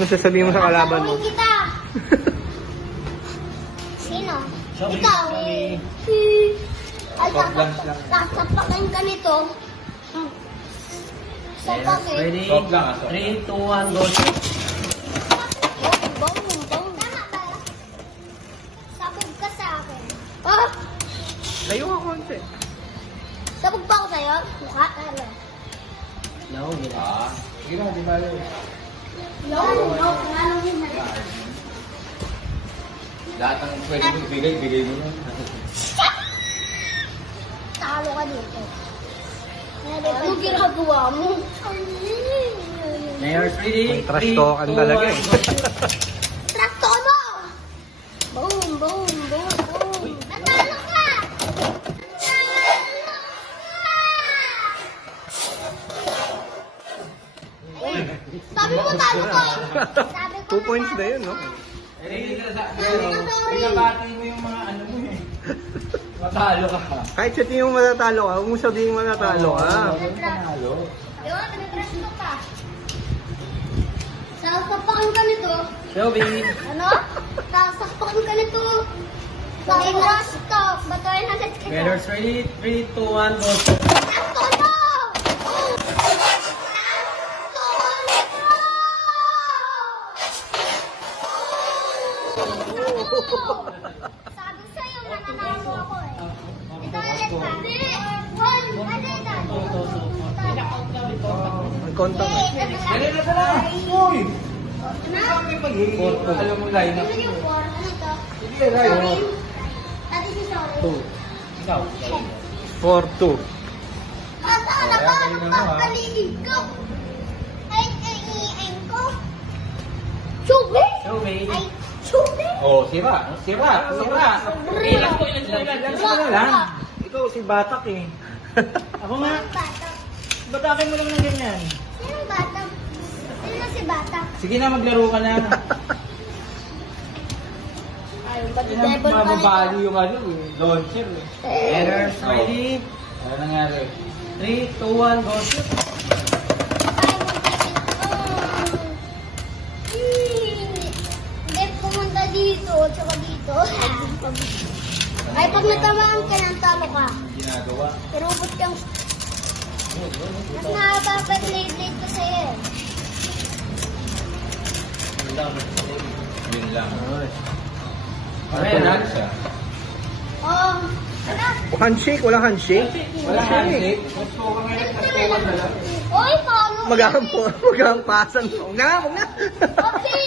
Ano sasabihin mo sa kalaban mo? Sasabihin kita. Sino? Sorry, Ikaw sorry. Ay, Soft lunch lang. tasapakin ka nito. Sapakin. Ready? Soft lang, soft. 3, 2, 1, go. Bong. Tama ba? Sabog ka sa akin. Oh! Layo ka konti. Sabog pa ako sa'yo? Mukha? Ano? No, yun. Sige na, di ba? No. Ano yun na rin? Lahat ng pwede mo ibigay, bigay mo na. Talo ka dito. Ano ginagawa mo? Mayor's ready? May trash talkan talaga eh. Trakto mo! Boom. Natalo ka! Sabi mo talo ka! Sabi ko 2 points na yun, no? Ready ka na sa... Pinabati mo yung mga ano mo eh. Matalo ka. Kahit sa tingin mo matatalo ka, huwag mo sabihin matatalo ka. Matalo. Yun, nag-trash talk ka. Sasapakan ka nito. Shelby. Ano? Sasapakan ka nito. Trash talk. Batuin agad kita. Mayor's ready? 3, 2, 1, go. Trakto mo! Sabi sa'yo, mananalo ako eh. Ito ulit pa. One, ano ito? Ang konta nga. Dali na sa lang. Uy! Ano? Alam mo line up. Ano yung four? Ano ito? Sige, line up. Sorry. Ate si sorry. 2. Ikaw. 4-2. Ano ba? Ano ba? Kaligid ko. Ay, ko. Chubi? Shelby. Ay, chubi? Oh, sira. Ilan ko, ilan lang. Ikaw si Batak eh. Ako nga. Batak. Batakin mo lang ng ganyan. Sinong batak? Sino si batak? Sige na, maglaro ka na. Ay, Mababali yung ano, launcher eh. Mayor's ready? Ano nangyari? 3, 2, 1, go. Shoot. Hindi pumunta dito, tsaka dito. Ay, pag natamaan ka ng talo ka. Ginagawa. Irubot kang... Mas nakapapag-late ko sa'yo. Yun lang. Ayan, siya. Oh, ano? Handshake? Wala handshake? Wala handshake. Gusto ko ngayon sa tawag na lang. Oy, paano? Maghahampasan. Huwag na. Okay.